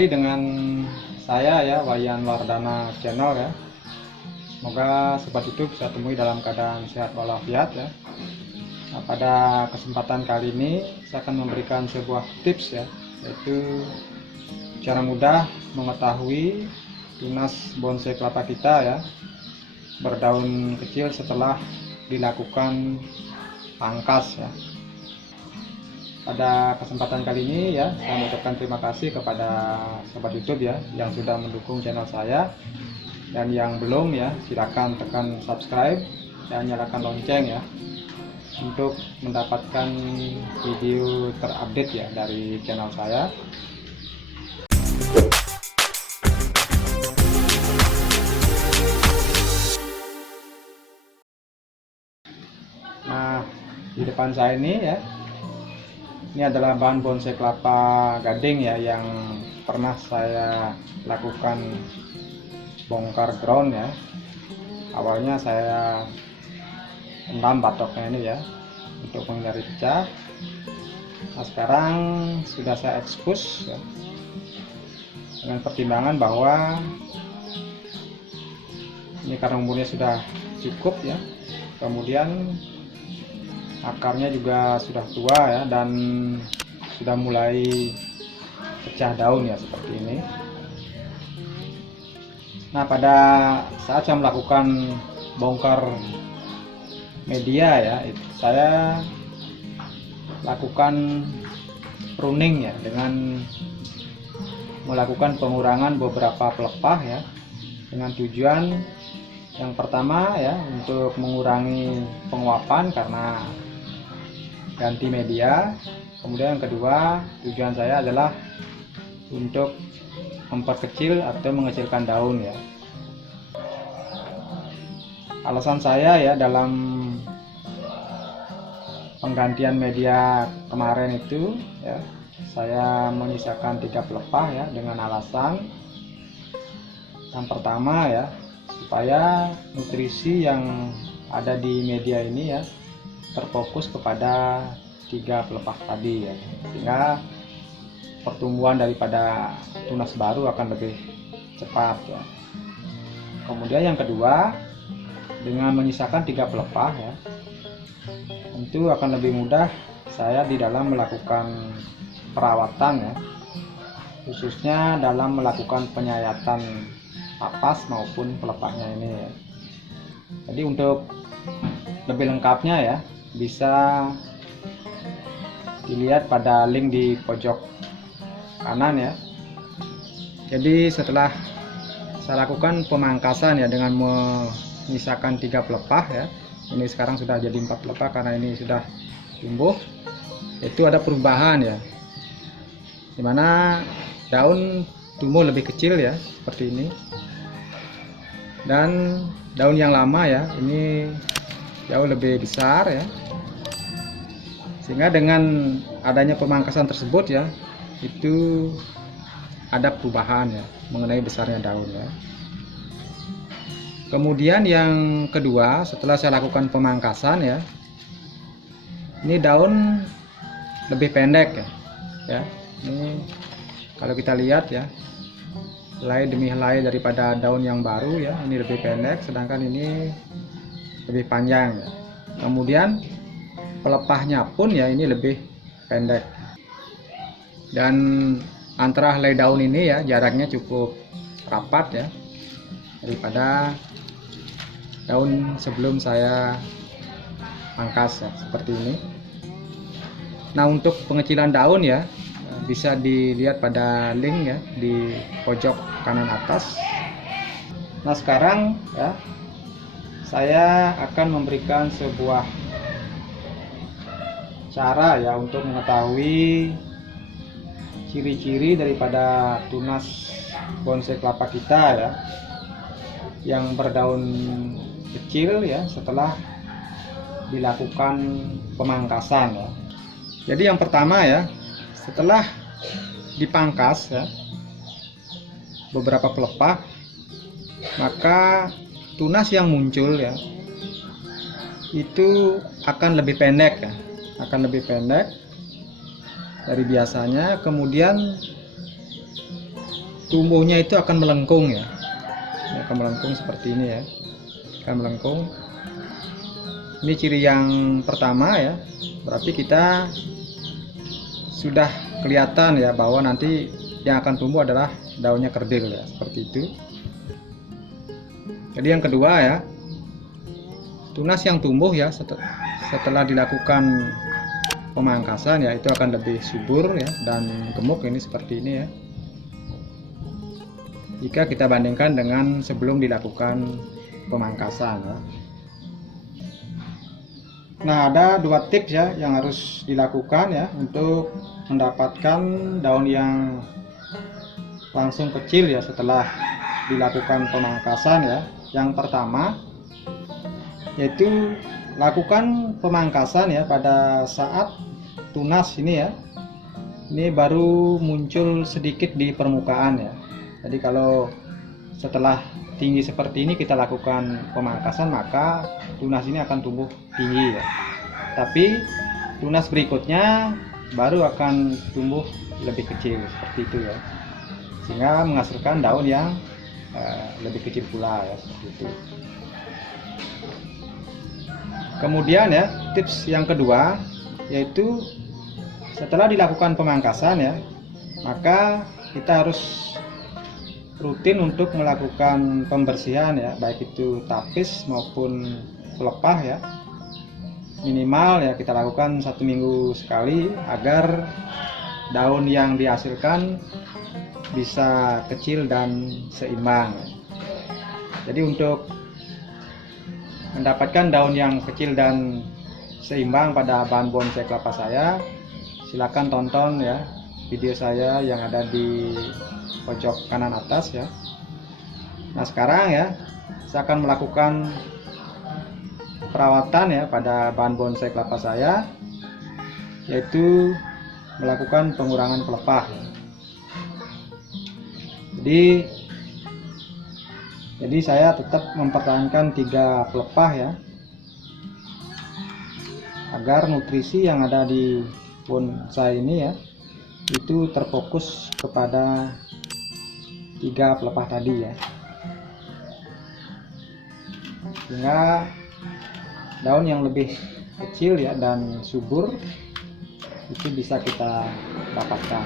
kembali dengan saya ya, Wayan Wardana Channel ya. Semoga sobat YouTube bisa temui dalam keadaan sehat walafiat ya. Nah, pada kesempatan kali ini saya akan memberikan sebuah tips ya, yaitu cara mudah mengetahui tunas bonsai kelapa kita ya berdaun kecil setelah dilakukan pangkas ya. Pada kesempatan kali ini ya, saya mengucapkan terima kasih kepada sobat YouTube ya yang sudah mendukung channel saya, dan yang belum ya silakan tekan subscribe dan nyalakan lonceng ya untuk mendapatkan video terupdate ya dari channel saya. Nah, di depan saya ini adalah bahan bonsai kelapa gading ya yang pernah saya lakukan bongkar ground ya. Awalnya saya endam batoknya ini ya untuk menghindari pecah. Nah, sekarang sudah saya ekspos ya, dengan pertimbangan bahwa ini karena umurnya sudah cukup ya, kemudian akarnya juga sudah tua ya, dan sudah mulai pecah daun ya seperti ini. Nah, pada saat saya melakukan bongkar media ya, saya lakukan pruning ya dengan melakukan pengurangan beberapa pelepah ya, dengan tujuan yang pertama ya untuk mengurangi penguapan karena ganti media. Kemudian yang kedua, tujuan saya adalah untuk memperkecil atau mengecilkan daun ya. Alasan saya ya dalam penggantian media kemarin itu ya, saya menyisakan 3 pelepah ya dengan alasan yang pertama ya, supaya nutrisi yang ada di media ini ya terfokus kepada 3 pelepah tadi ya, sehingga pertumbuhan daripada tunas baru akan lebih cepat ya. Kemudian yang kedua, dengan menyisakan 3 pelepah ya, tentu akan lebih mudah saya di dalam melakukan perawatan ya, khususnya dalam melakukan penyayatan papas maupun pelepahnya ini ya. Jadi untuk lebih lengkapnya ya, bisa dilihat pada link di pojok kanan ya. Jadi setelah saya lakukan pemangkasan ya dengan menyisakan 3 pelepah ya, ini sekarang sudah jadi 4 pelepah karena ini sudah tumbuh. Itu ada perubahan ya, dimana daun tumbuh lebih kecil ya seperti ini, dan daun yang lama ya ini jauh lebih besar ya, sehingga dengan adanya pemangkasan tersebut ya, itu ada perubahan ya mengenai besarnya daun ya. Kemudian yang kedua, setelah saya lakukan pemangkasan ya, ini daun lebih pendek ya. Ini kalau kita lihat ya, helai demi helai daripada daun yang baru ya, ini lebih pendek, sedangkan ini lebih panjang ya. Kemudian pelepahnya pun ya ini lebih pendek, dan antara helai daun ini ya jaraknya cukup rapat ya daripada daun sebelum saya pangkas ya, seperti ini. Nah, untuk pengecilan daun ya bisa dilihat pada link ya di pojok kanan atas. Nah, sekarang ya saya akan memberikan sebuah cara ya untuk mengetahui ciri-ciri daripada tunas bonsai kelapa kita ya yang berdaun kecil ya setelah dilakukan pemangkasan ya. Jadi yang pertama ya, setelah dipangkas ya beberapa pelepah, maka tunas yang muncul ya itu akan lebih pendek ya, akan lebih pendek dari biasanya. Kemudian tumbuhnya itu akan melengkung ya. Ini akan melengkung seperti ini ya, akan melengkung. Ini ciri yang pertama ya, berarti kita sudah kelihatan ya bahwa nanti yang akan tumbuh adalah daunnya kerdil ya, seperti itu. Jadi yang kedua ya, tunas yang tumbuh ya setelah dilakukan pemangkasan ya, itu akan lebih subur ya dan gemuk, ini seperti ini ya, jika kita bandingkan dengan sebelum dilakukan pemangkasan ya. Nah, ada 2 tips ya yang harus dilakukan ya untuk mendapatkan daun yang langsung kecil ya setelah dilakukan pemangkasan ya. Yang pertama yaitu lakukan pemangkasan ya pada saat tunas ini ya, ini baru muncul sedikit di permukaan ya. Jadi kalau setelah tinggi seperti ini kita lakukan pemangkasan, maka tunas ini akan tumbuh tinggi ya. Tapi tunas berikutnya baru akan tumbuh lebih kecil seperti itu ya, sehingga menghasilkan daun yang lebih kecil pula ya, seperti itu. Kemudian ya, tips yang kedua yaitu setelah dilakukan pemangkasan ya, maka kita harus rutin untuk melakukan pembersihan ya, baik itu tapis maupun pelepah ya. Minimal ya kita lakukan 1 minggu sekali agar daun yang dihasilkan bisa kecil dan seimbang. Jadi untuk mendapatkan daun yang kecil dan seimbang pada bahan bonsai kelapa saya, silakan tonton ya video saya yang ada di pojok kanan atas ya. Nah, sekarang ya saya akan melakukan perawatan ya pada bahan bonsai kelapa saya, yaitu melakukan pengurangan pelepah. Jadi saya tetap mempertahankan 3 pelepah ya, agar nutrisi yang ada di bonsai ini ya itu terfokus kepada 3 pelepah tadi ya, sehingga daun yang lebih kecil ya dan subur itu bisa kita dapatkan.